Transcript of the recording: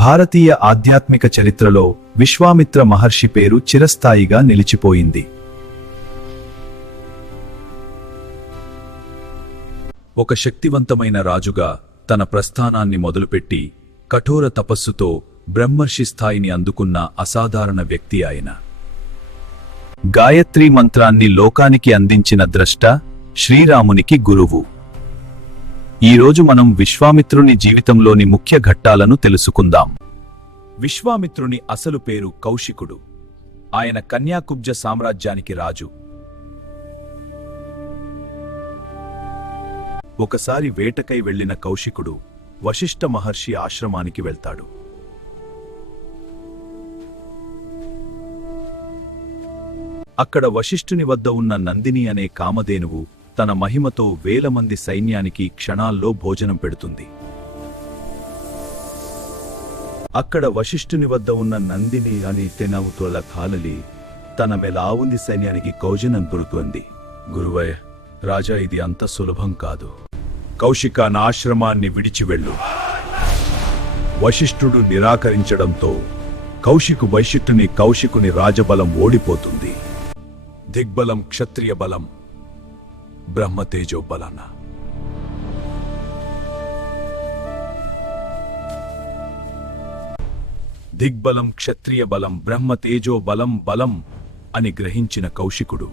భారతీయ ఆధ్యాత్మిక చరిత్రలో విశ్వామిత్ర మహర్షి పేరు చిరస్థాయిగా నిలిచిపోయింది. ఒక శక్తివంతమైన రాజుగా తన ప్రస్థానాన్ని మొదలుపెట్టి కఠోర తపస్సుతో బ్రహ్మర్షి స్థాయిని అందుకున్న అసాధారణ వ్యక్తి ఆయన. గాయత్రీ మంత్రాన్ని లోకానికి అందించిన ద్రష్ట, శ్రీరామునికి గురువు. ఈరోజు మనం విశ్వామిత్రుని జీవితంలోని ముఖ్య ఘట్టాలను తెలుసుకుందాం. విశ్వామిత్రుని అసలు పేరు కౌశికుడు. ఆయన కన్యాకుబ్జ సామ్రాజ్యానికి రాజు. ఒకసారి వేటకై వెళ్లిన కౌశికుడు వశిష్ఠ మహర్షి ఆశ్రమానికి వెళ్తాడు. అక్కడ వశిష్ఠుని వద్ద ఉన్న నందిని అనే కామధేనువు తన మహిమతో వేల మంది సైన్యానికి క్షణాల్లో భోజనం పెడుతుంది. అక్కడ వశిష్ఠుని వద్ద ఉన్న నందిని అనే తెనవుతోల కాలలి తన మెలావుంది సైన్యానికి భోజనం పెడుతుంది. గురువయ్య, రాజా, ఇది అంత సులభం కాదు. కౌశిక, నా ఆశ్రమాన్ని విడిచి వెళ్ళు. వశిష్ఠుడు నిరాకరించడంతో కౌశికుని రాజబలం ఓడిపోతుంది. దిగ్బలం క్షత్రియ బలం, బ్రహ్మతేజో బలాన. దిగ్బలం క్షత్రియ బలం బ్రహ్మతేజో బలం అని గ్రహించిన కౌశికుడు